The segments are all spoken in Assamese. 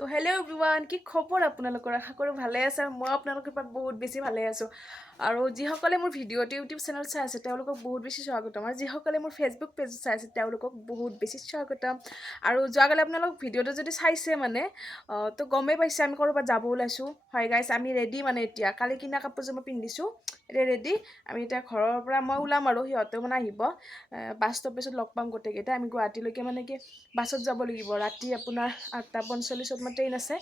তো হেল্ল' এভৰিৱান, কি খবৰ আপোনালোকৰ? আশা কৰোঁ ভালে আছে আৰু মই আপোনালোকৰ কৃপাত বহুত বেছি ভালে আছোঁ। আৰু যিসকলে মোৰ ভিডিঅ'টো ইউটিউব চেনেল চাই আছে তেওঁলোকক বহুত বেছি স্বাগতম, আৰু যিসকলে মোৰ ফেচবুক পেজ চাই আছে তেওঁলোকক বহুত বেছি স্বাগতম। আৰু যোৱাকালি আপোনালোক ভিডিঅ'টো যদি চাইছে মানে তো গমেই পাইছে আমি ক'ৰবাত যাব ওলাইছোঁ। হয় গাইছ, আমি ৰেডি মানে এতিয়া কালি কিনা কাপোৰযোৰ মই পিন্ধিছোঁ, এতিয়া ৰেডি। আমি এতিয়া ঘৰৰ পৰা মই ওলাম আৰু সিহঁতেও মানে আহিব। বাছ ষ্টপেজত লগ পাম গোটেইকেইটা। আমি গুৱাহাটীলৈকে মানে কি বাছত যাব লাগিব। ৰাতি আপোনাৰ 8:45 মানে ট্ৰেইন আছে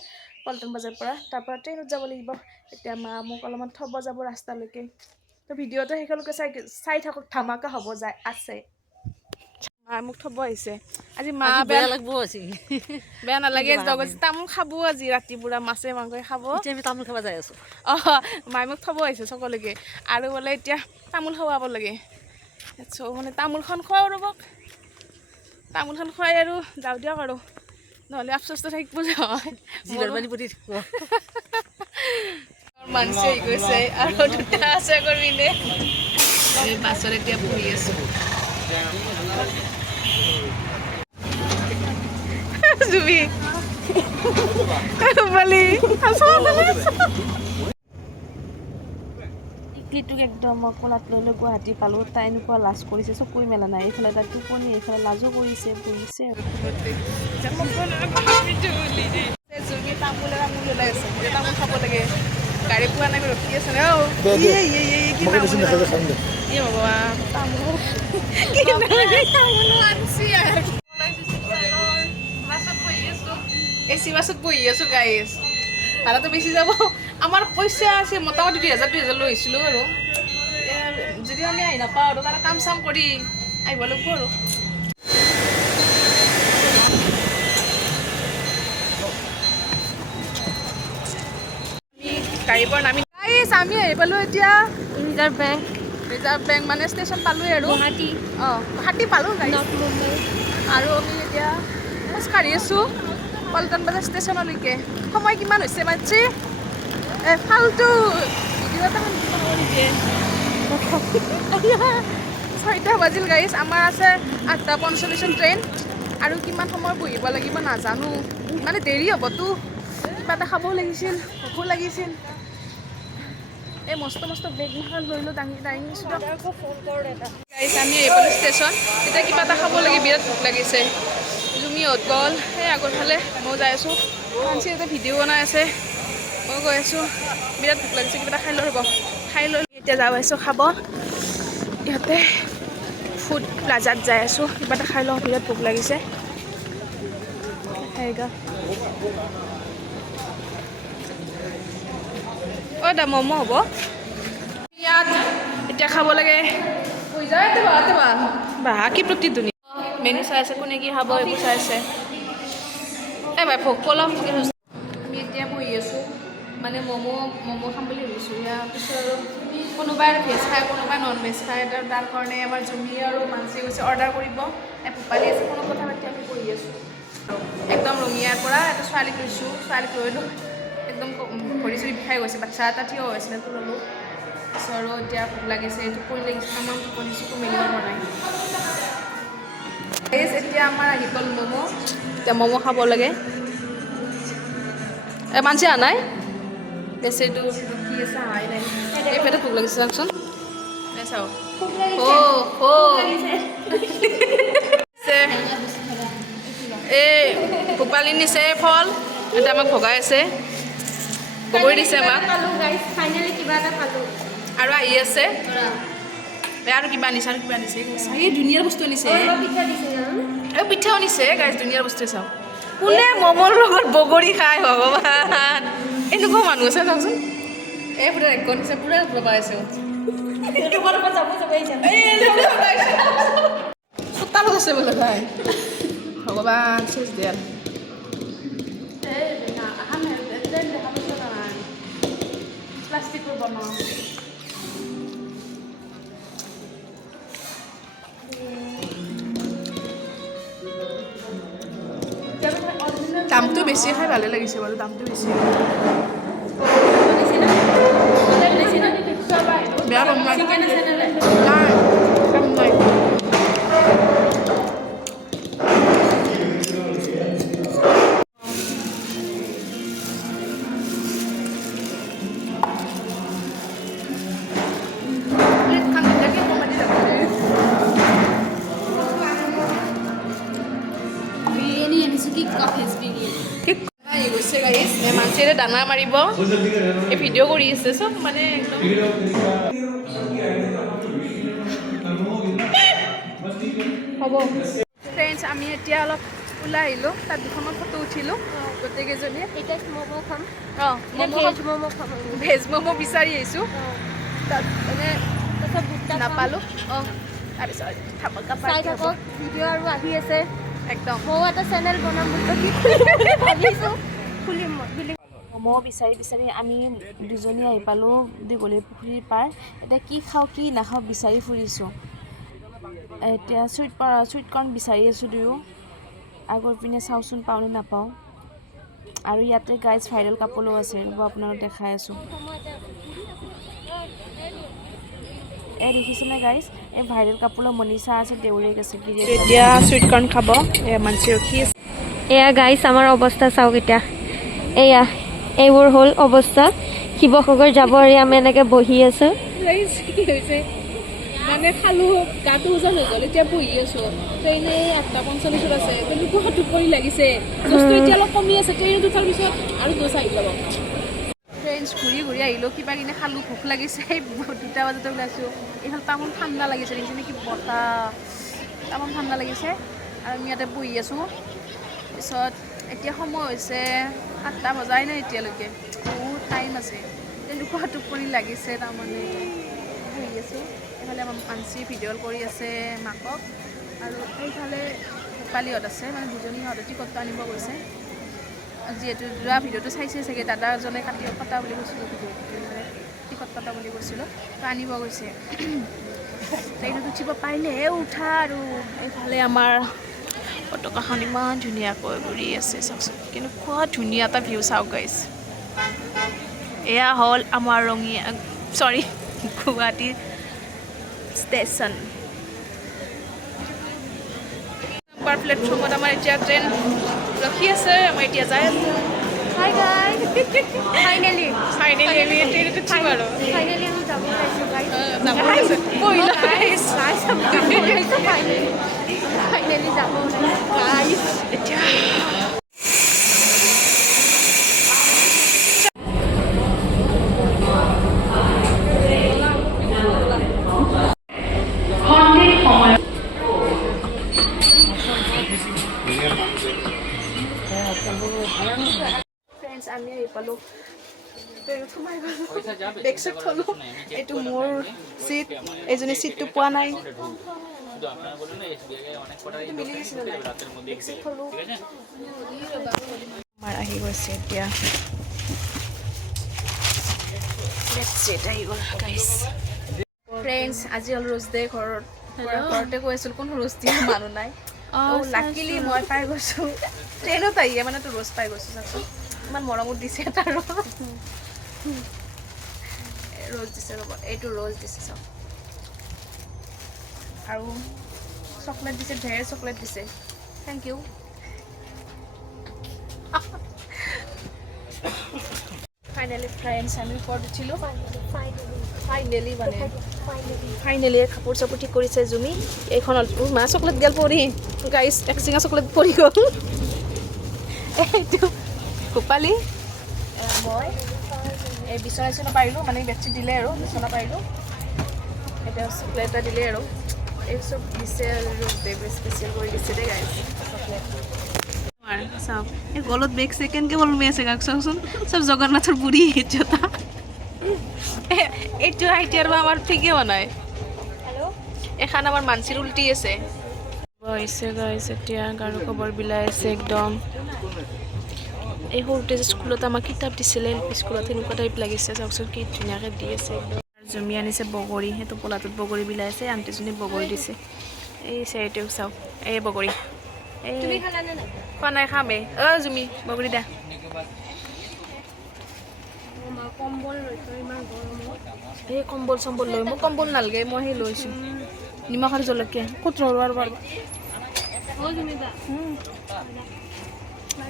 পল্টন বজাৰ পৰা, তাৰ পৰা ট্ৰেইনত যাব লাগিব। এতিয়া মা মোক অলপমান থ'ব যাব ৰাস্তালৈকে। তো ভিডিঅ'টো শেষলৈকে চাই থাকক, ধামাকা হ'ব যায় আছে। মা মোক থ'ব আহিছে আজি। মা বেয়া লাগব আজি বেয়া নালাগে, তামোল খাব আজি ৰাতি পুৰা মাছে মাংসই খাব। আমি তামোল খাব যাই আছো। মায়ে মোক থ'ব আহিছে সকলোকে, আৰু বোলে এতিয়া তামোল খুৱাব লাগে। মানে তামোলখন খুৱাওঁ ৰ'বক, তামোলখন খুৱাই আৰু যাওঁ দিয়ক আৰু, নহ'লে আফচোচটো থাকিব নহয়। মানচি হৈ গৈছে আৰু দুটা আছে কৰিলে। বাছত এতিয়া বহি আছো। জুবি টিকলিটোক একদম কলাত লৈ লৈ গুৱাহাটী পালোঁ। তাই এনেকুৱা লাজ কৰিছে, চকুই মেলা নাই। এইফালে তাই টোপনি, এইফালে লাজো কৰিছে, বহিছে। জুবি তামোল ওলাই আছে, তামোল খাব লাগে। গাড়ী পোৱা নাই, ৰখি আছে ন। কি ভগৱান, তামোল এচি বাছত বহি আছো গাইছ। ভাড়াটো বেছি যাব। আমাৰ পইচা আছে মোটামুটি 2000 লৈ আহিছিলোঁ আৰু যদি আমি আহি নাপাওঁ আৰু তাৰ কাম চাম কৰি আহিব লাগিব আৰু। গাড়ীৰ পৰা নামি গাইছ আমি আহি পালোঁ এতিয়া ৰিজাৰ্ভ বেংক মানে ষ্টেচন পালোঁৱেই আৰু গুৱাহাটী পালোঁ গাইছ। আৰু আমি এতিয়া খোজকাঢ়ি আছোঁ পল্টন বজাৰ ষ্টেচনলৈকে। সময় কিমান হৈছে মাতৃ? ফাল্টু ভিডিঅ' এটা নেকি? 6টা বাজিল গাইছ। আমাৰ আছে 8:45 ট্ৰেইন, আৰু কিমান সময় বহিব লাগিব নাজানো, মানে দেৰি হ'বতো। কিবা এটা খাবও লাগিছিল, ভোকো লাগিছিল। এই মস্ত বেগ এখন লৈ লৈ দাঙি গাইছ। আমি আহি পালোঁ ষ্টেচন। এতিয়া কিবা এটা খাব লাগে, বিৰাট ভোক লাগিছে। জুমিহঁত গ'ল সেই আগৰ ফালে, মই যাই আছোঁ। মানচি ইয়াতে ভিডিঅ' বনাই আছে, মই গৈ আছোঁ। বিৰাট ভোক লাগিছে, কিবা এটা খাই লৈ ৰ'ব। খাই লৈ এতিয়া যাই আছোঁ খাব। ইহঁতে ফুড প্লাজাত যাই আছোঁ, কিবা এটা খাই লওঁ, বিৰাট ভোক লাগিছে। দা ম'ম' হ'ব ইয়াত, এতিয়া খাব লাগে। বাহা কি প্ৰতিধ্বনি। মেনু চাই আছে, কোনে কি খাব এইবোৰ চাই আছে। ভাই ভোগ পলম। আমি এতিয়া বহি আছোঁ, মানে ম'ম' খাম বুলি ভাবিছোঁ। ইয়াৰ পিছত আৰু কোনোবাই ভেজ খায়, কোনোবাই নন ভেজ খায়। তাৰ কাৰণে আমাৰ জুমি আৰু মানচি গৈছে অৰ্ডাৰ কৰিব। ভোপালী আছে, কোনো কথা পাতি আমি বহি আছোঁ। একদম ৰঙিয়াৰ পৰা এটা ছোৱালীক লৈছোঁ, ছোৱালীক লৈলোঁ। একদম ভৰি চৰি বিষাই গৈছে, বাচ্ছা এটা থিয় হৈছিলে, তো ল'লোঁ। তাৰপিছত আৰু এতিয়া ভোক লাগিছে, টোপনি লাগিছে, আমাৰ টোপনি চকু মেলিব পৰা নাই। এতিয়া আমাৰ আহি গ'ল ম'ম'। এতিয়া ম'ম' খাব লাগে। মানচি অহা নাই, বেচেৰিটো ৰখি আছে, অহাই নাই। এইফালে ভোক লাগিছে চাওকচোন, চাওক। এই ভোপালী নিছে ফল, এতিয়া আমাক ভগাই আছে, বগৰী দিছে আমাক। আৰু আহি আছে আৰু কিবা আনিছে, এই ধুনীয়া বস্তু আনিছে। এই পিঠাও আনিছে গাইছ, ধুনীয়া বস্তু চাওক। কোনে ম'মৰ লগত বগৰী খায় ভগৱান, এনেকুৱা মানুহ আছে চাওকচোন। এই পুৰা এক নিছে, পুৰা ৰবাই আছে। চোতালত আছে বোলে ভাই, ভগৱান চেচ দিয়াল। প্লাষ্টিকৰ বনাওঁ। দামটো বেছি, খাই ভালে লাগিছে বাৰু, দামটো বেছি। বেয়া কম নাই, কম নাই। গৈছে গাইছ মানচিৰে দানা মাৰিব এই ভিডিঅ' কৰি আছে চব মানে একদম হ'ব ফ্ৰেণ্ডছ আমি এতিয়া অলপ ওলাই আহিলোঁ তাত দুখনমান ফটো উঠিলোঁ গোটেইকেইজনীয়ে এতিয়া ম'ম' খাম অঁ ম'ম' খাম ভেজ ম'ম' বিচাৰি আহিছোঁ তাত মানে তাৰপিছত বুটটা নাপালোঁ অঁ তাৰপিছত চাই থাকক ভিডিঅ' আৰু আহি আছে একদম ময়ো এটা চেনেল বনাম বুলি ভাবিছোঁ খুলিম মই ম'ম' বিচাৰি বিচাৰি আমি দুজনী আহি পালোঁ দীঘলী পুখুৰীৰ পাৰ এতিয়া কি খাওঁ কি নাখাওঁ বিচাৰি ফুৰিছোঁ এতিয়া চুইট কৰ্ণ বিচাৰি আছোঁ দুয়ো আগৰ পিনে চাওঁচোন পাওঁ নে নাপাওঁ আৰু ইয়াতে গাইজ ভাইৰেল কাপোৰো আছে ৰ'ব আপোনালোক দেখাই আছোঁ এই দেখিছেনে গাইজ এই ভাইৰেল কাপোৰৰ মনিষা আছে দেউৰে আছে এতিয়া চুইট কৰ্ণ খাব এয়া মানচি ৰখি আছে এয়া গাইছ আমাৰ অৱস্থা চাওক এতিয়া এয়া এইবোৰ হ'ল অৱস্থা শিৱসাগৰ যাব আৰু আমি এনেকৈ বহি আছোঁ কি হৈছে মানে খালোঁ গাটো ওজন হৈ গ'ল এতিয়া বহি আছোঁ ট্ৰেইনে 8:45 আছে কিন্তু বহুত টোপনি লাগিছে জোচটো এতিয়া অলপ কমি আছে ট্ৰেইনত উঠাৰ পিছত আৰু জোচ আহি যাব ফ্ৰেণ্ডছ ঘূৰি ঘূৰি আহিলোঁ কিবা কিনি খালোঁ ভোক লাগিছে 2টা বজাতে ওলাইছোঁ এইফালে তামোল ঠাণ্ডা লাগিছে দেখিছে নেকি বতাহ তামোল ঠাণ্ডা লাগিছে আৰু আমি ইয়াতে বহি আছোঁ পিছত এতিয়া সময় হৈছে 8টা বজাই নাই এতিয়ালৈকে বহুত টাইম আছে তেনেকুৱা টোপনি লাগিছে তাৰমানে বহি আছোঁ এইফালে আমাৰ মানচি ভিডিঅ' কৰি আছে মাকক আৰু এইফালে পালিহঁত আছে মানে দুজনী সিহঁতে টিকটটো আনিব গৈছে যিহেতু যোৱা ভিডিঅ'টো চাইছে চাগে দাদা এজনে কটা বুলি কৈছিলোঁ ভিডিঅ'টো মানে টিকট কটা বুলি কৈছিলোঁ তো আনিব গৈছে ট্ৰেইনত উঠিব পাৰিলেহে উঠা আৰু এইফালে আমাৰ পতাকাখন ইমান ধুনীয়াকৈ ঘূৰি আছে চাওকচোন কেনেকুৱা ধুনীয়া এটা ভিউ চাওক গাইছ এয়া হ'ল আমাৰ গুৱাহাটী ষ্টেচন নাম্বাৰ প্লেটফৰ্মত আমাৰ এতিয়া ট্ৰেইন ৰখি আছে মই এতিয়া যাই আছোঁ হাই গাইছ ফাইনেলি আমি ট্ৰেইনত উঠিম আৰু ফাইনেলি আমি যাব ওলাইছোঁ গাইছ ফাইনেলি যাব ওলাইছোঁ গাইছ এতিয়া ফ্ৰেণ্ডছ আমি আহি পালোঁ ট্ৰেইনত সোমাই গ'লোঁ বেগ চেগ থ'লোঁ এইটো মোৰ চিট এইজনী চিটটো পোৱা নাই আমাৰ আহি গৈছে এতিয়া আহি গ'ল ফ্ৰেণ্ডছ আজি হ'ল ৰোজ ডে ঘৰতে কৈ আছিলোঁ কোনো ৰোজ দিয়া মানুহ নাই লাকিলি মই পাই গৈছোঁ ট্ৰেইনত আহিয়ে মানে তো ৰোজ পাই গৈছোঁ চাচোন ইমান মৰমত দিছে এটা ৰোজ দিছে ৰ'ব এইটো ৰোজ দিছে চাওক আৰু চকলেট দিছে ঢেৰ চকলেট দিছে থেংক ইউ ফাইনেলি ফ্ৰেণ্ডছ আমি ওপৰত উঠিলোঁ ফাইনেলি কাপোৰ চাপোৰ ঠিক কৰিছে জুমি এইখনত মা চকলেট গেল পৰি গাইছ একচিঙা চকলেট পৰি গ'ল এইটো গোপালী মই এই বিচনা চিচনা পাৰিলোঁ মানে বেডশ্বীট দিলে আৰু বিচনা পাৰিলোঁ এতিয়া চকলেট এটা দিলে আৰু এই চব দিছে আৰু স্পেচিয়েল কৰি দিছে দেই গাইছ চকলেট চাওক এই গলত বেগ ছেকেণ্ডকৈ ওলমি আছে গাক চাওকচোন চব জগন্নাথৰ বুঢ়ী জোতা এইটো আইটিয়াৰ আমাৰ ঠিকেই হোৱা নাই এখন আমাৰ মানচিৰ উল্টি আছে হৈছে গাইছ এতিয়া গাৰু কবৰ বিলাই আছে একদম এই সৰুতে যে স্কুলত আমাক কিতাপ দিছিলে স্কুলত সেনেকুৱা টাইপ লাগিছে চাওকচোন কি ধুনীয়াকৈ দি আছে একদম জুমি আনিছে বগৰী সেইটো পলাটোত বগৰী বিলাই আছে আণ্টিজনী বগৰী দিছে এই চাইডেও চাওক এই বগৰী এই খোৱা নাই খামেই জুমি বগৰী দা এই কম্বল চম্বল লৈ মোক কম্বল নালাগে মই সেই লৈছোঁ নিমখ আৰু জলকীয়া ক'ত ৰ'ব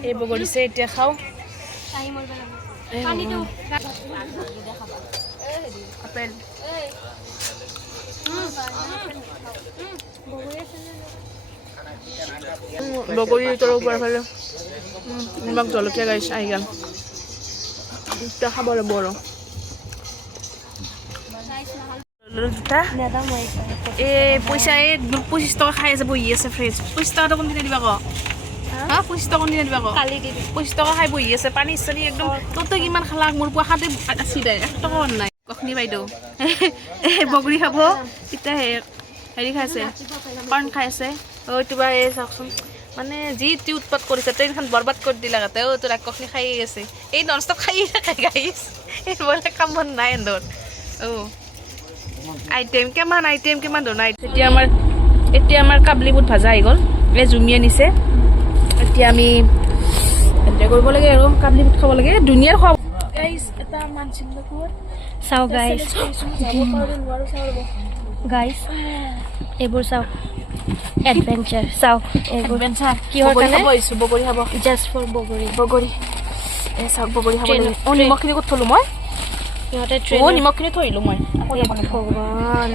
এই বগৰীছে এতিয়া খাওঁ আপেল বগৰী ভিতৰৰ ওপৰ ফালে নিমখ জলকীয়া গাইছ আহি গ'ল এতিয়া খাব লাগিব আৰু জোতা এই পইচা এই 25 টকা খাই আছে বহি আছে ফ্ৰেছ 25 টকাটো কোনদিনা দিবা ক হা 25 টকা কোনদিনা দিবা ক কালি দি 25 টকা খাই বহি আছে পানী চানী একদম ততে কিমান খালা মোৰ পোৱাখাতে আছে দে 1 টকাও নাই কখনি বাইদেউ বগৰী খাব এতিয়া হেৰি খাইছে কৰ্ণ খাই আছে কিবা এই চাওকচোন মানে যি টি উৎপাত কৰিছে ট্ৰেইনখন বৰবাদ কৰি দিলা গাতে তোৰ কখনি খাই আছে এই নন ষ্টপ খাই থাকে গাইছ এই বোলে কাম বন নাই এন্দৰ আইটেম কিমান ধৰণৰ এতিয়া আমাৰ কাবলি বুট ভাজা আহি গ'ল এই জুমি আনিছে এতিয়া আমি এনজয় কৰিব লাগে আৰু কাবলি বুট খাব লাগে ধুনীয়া খোৱা গাইছ এটা মানচিলোঁ চাও গাইছ গাইছ এইবোৰ চাওক এডভেঞ্চাৰ চাওক এইবোৰ কিহৰ কাৰণে বগৰী খাব জাষ্ট ফৰ বগৰী এই চাওক বগৰী খাব লাগে নিমখখিনি ক'ত থলোঁ মই সিহঁতে নিমখখিনি থৈ আহিলোঁ মই ভগৱান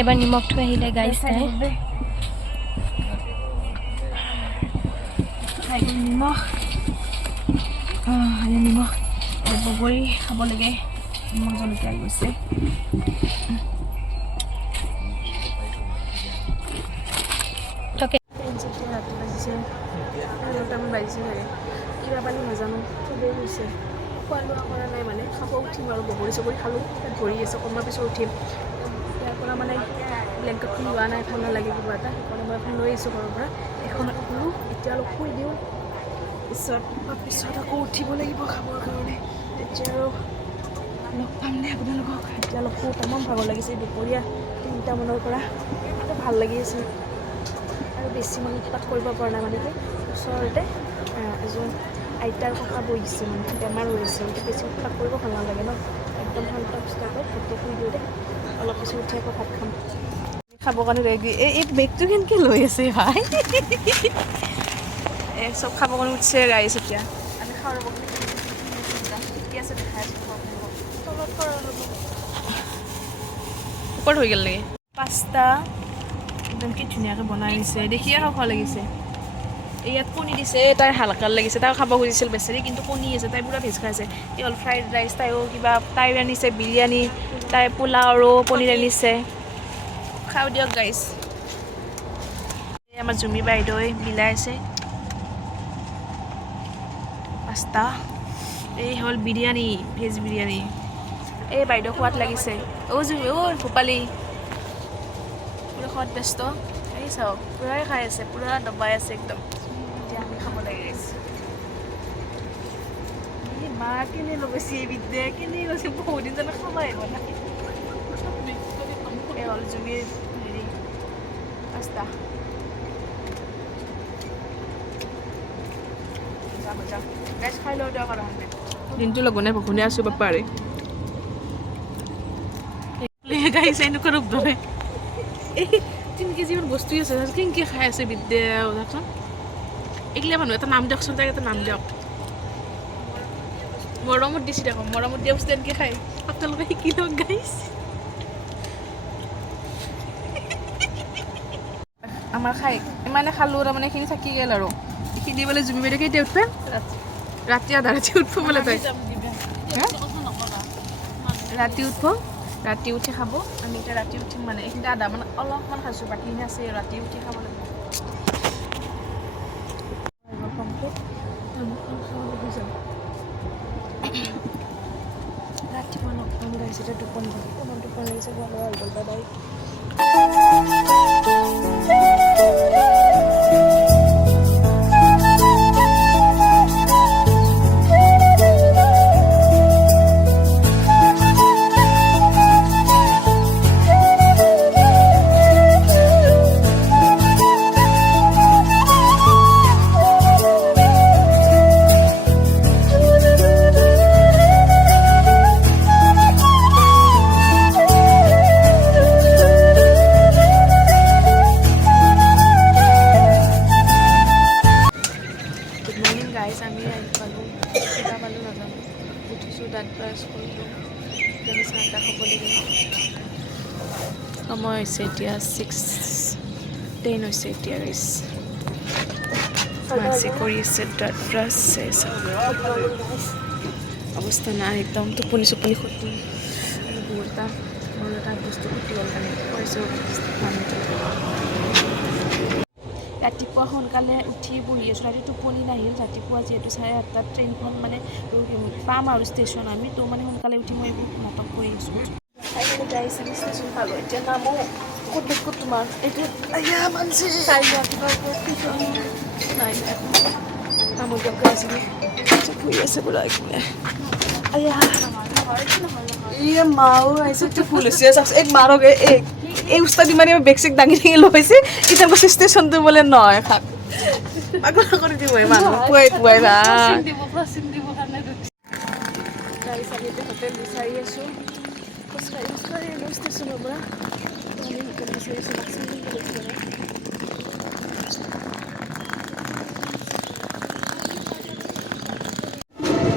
এবাৰ নিমখ থৈ আহিলে গাইছ তাই নিমখ নিমখ বগৰী খাব লাগে নিমখ জলকীয়া আহি গৈছে ৰাতি বাজিছে 9টামান বাজিছে চাগে কিবা পানী নাজানো চবেই হৈছে খোৱা লোৱা কৰা নাই মানে খাব উঠিম আৰু বগৰী চগৰী খালোঁ ভৰি আছে অকণমান পিছত উঠিম ইয়াৰ পৰা মানে ব্লেংকেটখন লোৱা নাই ভাল নালাগে কিবা এটা সেইকাৰণে মই এখন লৈ আহিছোঁ ঘৰৰ পৰা এখন শুলোঁ এতিয়া অলপ শুই দিওঁ পিছত আকৌ উঠিব লাগিব খাবৰ কাৰণে তেতিয়া আৰু লগ পাম নে আপোনালোকক এতিয়া অলপ তামাম ভাগৰ লাগিছে দুপৰীয়া 3টামানৰ পৰা ভাল লাগি আছে আৰু বেছি মানে উৎপাত কৰিব পৰা নাই মানে কি ওচৰতে এজন আইতাৰ ককা বহিছে মানে বেমাৰ হৈ আছে গতিকে বেছি উৎপাত কৰিব ভাল নালাগে ন একদম শান্ত পুস্তাকৈ এতিয়া শুই দিওঁ দে অলপ পিছত উঠি আকৌ ভাত খাম খাবৰ কাৰণে ৰেডি এই বেগটো কেনেকৈ লৈ আছে ভাই এই চব খাবৰ কাৰণে উঠিছে গাইছ এতিয়া আমি খাওঁ ৰ'ব ঠিকে আছে দেখাই আছোঁ ওপৰত হৈ গ'ল নেকি পাস্তা একদম কি ধুনীয়াকৈ বনাই দিছে দেখিয়ে খাব ভাল লাগিছে ইয়াত কণী দিছে তাই হালকা লাগিছে তাই খাব খুজিছিল বেচেৰি কিন্তু কণী আছে তাই পুৰা ভেজ খাইছে এই হ'ল ফ্ৰাইড ৰাইচ তাইও কিবা তাই আনিছে বিৰিয়ানী তাই পোলাও আৰু পনীৰ আনিছে খাওঁ দিয়ক গাইছ আমাৰ জুমি বাইদেৱে বিলাইছে পাস্তা এই হ'ল বিৰিয়ানী ভেজ বিৰিয়ানী এই বাইদেউ সোৱাদ লাগিছে জুমি ভূপালী পুৰা সোৱাদ ব্যস্ত এই চাওক পুৰাই খাই আছে পুৰা দবাই আছে একদম এতিয়া আমি খাব লাগে মা কেনে লগাইছে বিদ্যে কেনে গৈছে বহুত দিন জানো খাব আহিব না এই হ'ল জুমিৰ হেৰি পাস্তা খাই লওঁ দিয়ক আৰু দিনটো লঘোণে ভঘোণে আছোঁ বাপাৰে গাইছে এনেকুৱা ৰূপ ধৰে এই 3 কেজি মান বস্তু আছে কেনেকৈ খাই আছে বিদ্যা চাওকচোন এইগিলা মানুহ এটা নাম দিয়কচোন তাইক এটা নাম দিয়ক মৰমত দিছে দেখোন মৰমত দিয়া বস্তু এনেকৈ খায় আপোনালোকে শিকি লওক গাইছ আমাৰ খাই ইমানে খালোঁ তাৰমানে এইখিনি থাকি গ'ল আৰু এইখিনি বোলে জুমি বাইদেউ কেতিয়া উঠবে ৰাতি আধা ৰাতি উঠব বোলে তাই ৰাতি উঠব ৰাতি উঠি খাব আমি এতিয়া ৰাতি উঠিম মানে এইখিনি আধা মানে অলপমান খাইছোঁ বাকীখিনি আছে ৰাতি উঠি খাব লাগিব ৰাতিপুৱা লগ পাম গাইছে এতিয়া টোপনি লাগিছে খোৱা লোৱা হৈ গ'ল বাই সময় হৈছে এতিয়া 6:10 হৈছে এতিয়া গাইছ মাছি কৰি আছে দাঁত ব্ৰাছ অৱস্থা নাই একদম টোপনি চোপনি খতি আৰু বহুত এটা বস্তু খতি হ'ল মানে কৰিছোঁ মানুহটো ৰাতিপুৱা সোনকালে উঠি বহি আছোঁ ৰাতি টোপনি নাহিল ৰাতিপুৱা যিহেতু 8:30 ট্ৰেইনখন মানে পাম আৰু ষ্টেচন আমি তো মানে সোনকালে উঠি মই এইবোৰ নাটক কৰি আছোঁ ষ্টেচন পালোঁ এতিয়া নামো ক'ত তোমাৰ এইটো নাই নামো দৰকাৰ আছিলে ফুৰি আছে পুৰা এইপিনে মাও আহিছে এতিয়া ফুল হৈছে এক মাৰক এই উস্তাদি মাৰি বেগ চেগ দাঙি দাঙি লৈছে এতিয়া কৈছে ষ্টেচনটো বোলে নহয় খাক পাগল কৰি দিব মানুহ পুৱাই পুৱাই হোটেল বিচাৰি আছোঁ খোজকাঢ়ি আহিলোঁ ষ্টেচনৰ পৰা আমি হোটেল বিচাৰি আছোঁ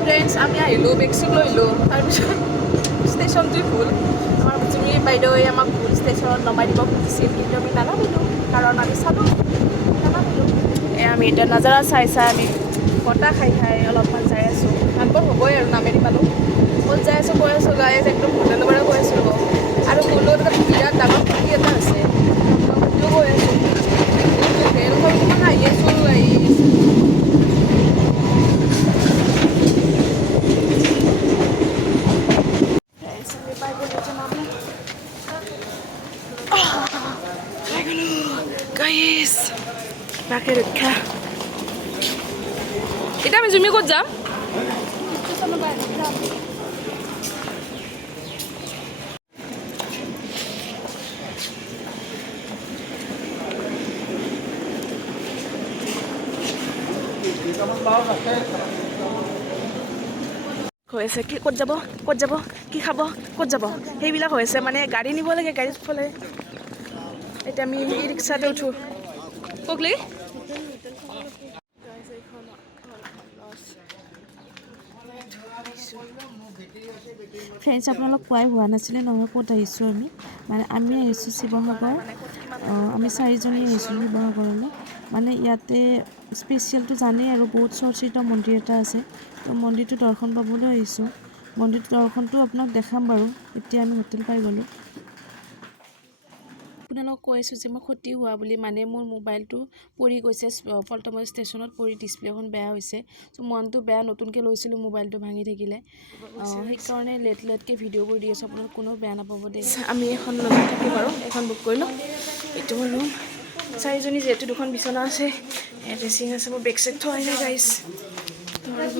ফ্ৰেণ্ডছ আমি আহিলোঁ বেগ চেগ লৈ আহিলোঁ তাৰপিছত ষ্টেচনটোৱে ভুল আমাৰ তুমি বাইদেৱে আমাক ভুল ষ্টেচনত নমাই দিব খুজিছিল কিন্তু আমি নানামিলোঁ কাৰণ আমি চালোঁ নানামিলোঁ আমি এতিয়া নাজাৰা চাই আমি বতাহ খাই অলপমান যাই আছোঁ নামবৰ হ'বই আৰু নামেৰি পালোঁ ক'ত যাই আছোঁ কৈ আছোঁ গাই একদম হোটেলৰ পৰা কৈ আছোঁ আৰু মোৰ লগত এটা বিৰাট ডাঙৰ খুঁটি এটা আছে খুঁটিও কৈ আছোঁ কিমান আহি আছোঁ গাইছ বাকে ৰক্ষা এতিয়া আমি জুমি ক'ত যাম হৈ আছে কি ক'ত যাব কি খাব ক'ত যাব সেইবিলাক হৈ আছে মানে গাড়ী নিব লাগে গাড়ীত ফলে এতিয়া আমি ই ৰিক্সাতে উঠোঁ ককলি ফ্ৰেণ্ডছ আপোনালোক পোৱাই হোৱা নাছিলে নহয় ক'ত আহিছোঁ আমি আহিছোঁ শিৱসাগৰ আমি 4জনী আহিছোঁ শিৱসাগৰলৈ মানে ইয়াতে স্পেচিয়েলটো জানেই আৰু বহুত চৰ্চিত মন্দিৰ এটা আছে তো মন্দিৰটো দৰ্শন পাবলৈ আহিছোঁ মন্দিৰটো দৰ্শনটো আপোনাক দেখাম বাৰু এতিয়া আমি হোটেল পাই গ'লোঁ আপোনালোকক কৈ আছোঁ যে মই ক্ষতি হোৱা বুলি মানে মোৰ মোবাইলটো পৰি গৈছে পল্টমৰা ষ্টেচনত পৰি ডিছপ্লেখন বেয়া হৈছে চ' মনটো বেয়া নতুনকৈ লৈছিলোঁ মোবাইলটো ভাঙি থাকিলে সেইকাৰণে লেটকৈ ভিডিঅ'বোৰ দি আছোঁ আপোনালোক কোনেও বেয়া নাপাব দেই আমি এখন লজত থাকিম বাৰু এখন বুক কৰিলোঁ এইটো মোৰ ৰুম 4জনী যিহেতু 2খন বিচনা আছে ড্ৰেছিং আছে মোৰ বেগ চেগ থোৱাই নাই গাইছ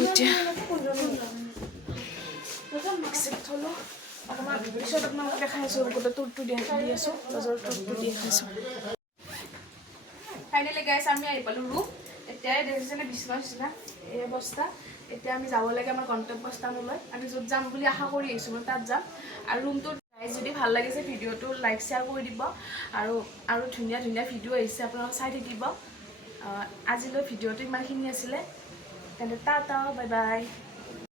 এতিয়া বেগ চেগ থ'লোঁ অকণমান পিছত আপোনালোক দেখাই আছোঁ গোটেই টুৰটো দি আছোঁ লজৰ টুৰটো দি আছোঁ ফাইনেলি গাইছ আমি আহি পালোঁ ৰুম এতিয়াই দেখিছেনে বিচনা এই অৱস্থা এতিয়া আমি যাব লাগে আমাৰ গন্তব্যস্থানলৈ আমি য'ত যাম বুলি আশা কৰি আহিছোঁ মই তাত যাম আৰু ৰুমটোত যদি ভাল লাগিছে ভিডিঅ'টো লাইক শ্বেয়াৰ কৰি দিব আৰু ধুনীয়া ভিডিঅ' আহিছে আপোনালোক চাই থাকিব আজিলৈ ভিডিঅ'টো ইমানখিনি আছিলে তেন্তে টাটা বাই বাই